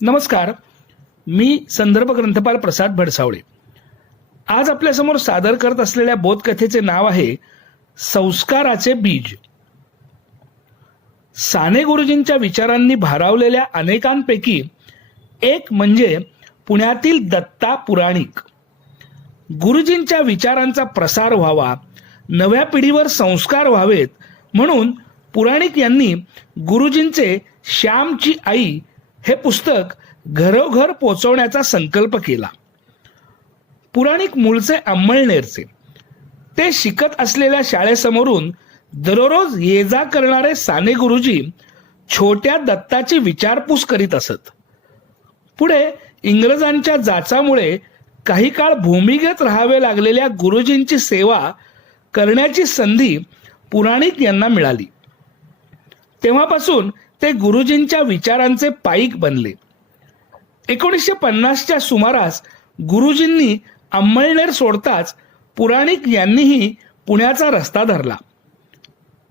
नमस्कार, मी संदर्भ ग्रंथपाल प्रसाद भडसावळे। आज आपल्यासमोर सादर करत असलेल्या बोधकथेचे नाव आहे संस्काराचे बीज। साने गुरुजींच्या विचारांनी भारावलेल्या अनेकांपैकी एक म्हणजे पुण्यातील दत्ता पुराणिक। गुरुजींच्या विचारांचा प्रसार व्हावा, नव्या पिढीवर संस्कार व्हावेत म्हणून पुराणिक यांनी गुरुजींचे श्यामची आई हे पुस्तक घरोघर पोचवण्याचा संकल्प केला। पुराणिक मूळचे अंमळनेरचे, ते शिकत असलेल्या शाळेसमोरून दररोज ये जा करणारे साने गुरुजी छोट्या दत्ताची विचारपूस करीत असत। पुढे इंग्रजांच्या जाचामुळे काही काळ भूमिगत राहावे लागलेल्या गुरुजींची सेवा करण्याची संधी पुराणिक यांना मिळाली। तेव्हापासून ते गुरुजींच्या विचारांचे पाईक बनले। 1950च्या सुमारास गुरुजींनी अंमळनेर सोडताच पुराणिक यांनीही पुण्याचा रस्ता धरला।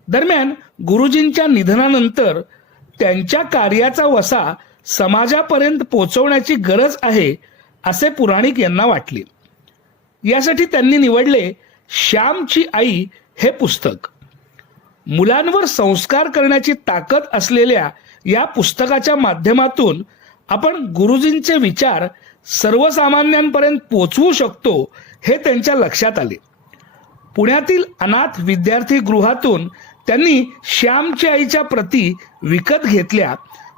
दरम्यान गुरुजींच्या निधनानंतर त्यांच्या कार्याचा वसा समाजापर्यंत पोहोचवण्याची गरज आहे असे पुराणिक यांना वाटले। यासाठी त्यांनी निवडले श्यामची आई हे पुस्तक। मुलांवर संस्कार करण्याची ताकद असलेल्या या पुस्तकाच्या माध्यमातून आपण गुरुजींचे विचार सर्वसामान्यांपर्यंत पोचवू शकतो हे त्यांच्या लक्षात आले। पुण्यातील अनाथ विद्यार्थी गृहातून त्यांनी श्यामची आईच्या प्रती विकत घेतल्या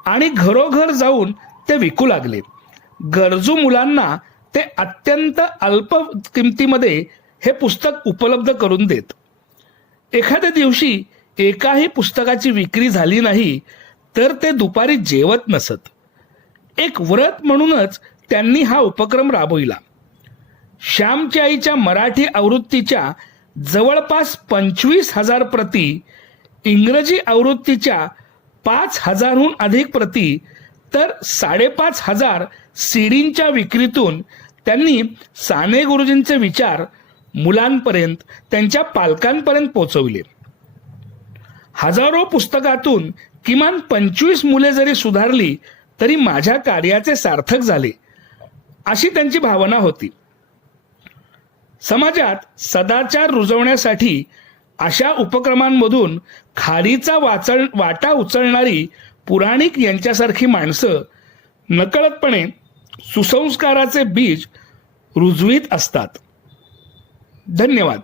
आणि घरोघर जाऊन ते विकू लागले। गरजू मुलांना ते अत्यंत अल्प किमतीमध्ये हे पुस्तक उपलब्ध करून देत। एखाद्या दिवशी एकाही पुस्तकाची विक्री झाली नाही तर ते दुपारी जेवत नसत। एक व्रत म्हणूनच त्यांनी हा उपक्रम राबविला। श्यामची आईच्या मराठी आवृत्तीच्या जवळपास 25,000 प्रती, इंग्रजी आवृत्तीच्या 5,000हून अधिक प्रती तर 5,500 सीडींच्या विक्रीतून त्यांनी साने गुरुजींचे विचार मुलांपर्यंत, त्यांच्या पालकांपर्यंत पोहोचवले। हजारो पुस्तकातून किमान 25 मुले जरी सुधारली तरी माझ्या कार्याचे सार्थक झाले, अशी त्यांची भावना होती। समाजात सदाचार रुजवण्यासाठी अशा उपक्रमांमधून खारीचा वाटा उचलणारी पुराणिक यांच्यासारखी माणसं नकळतपणे सुसंस्काराचे बीज रुजवीत असतात। धन्यवाद।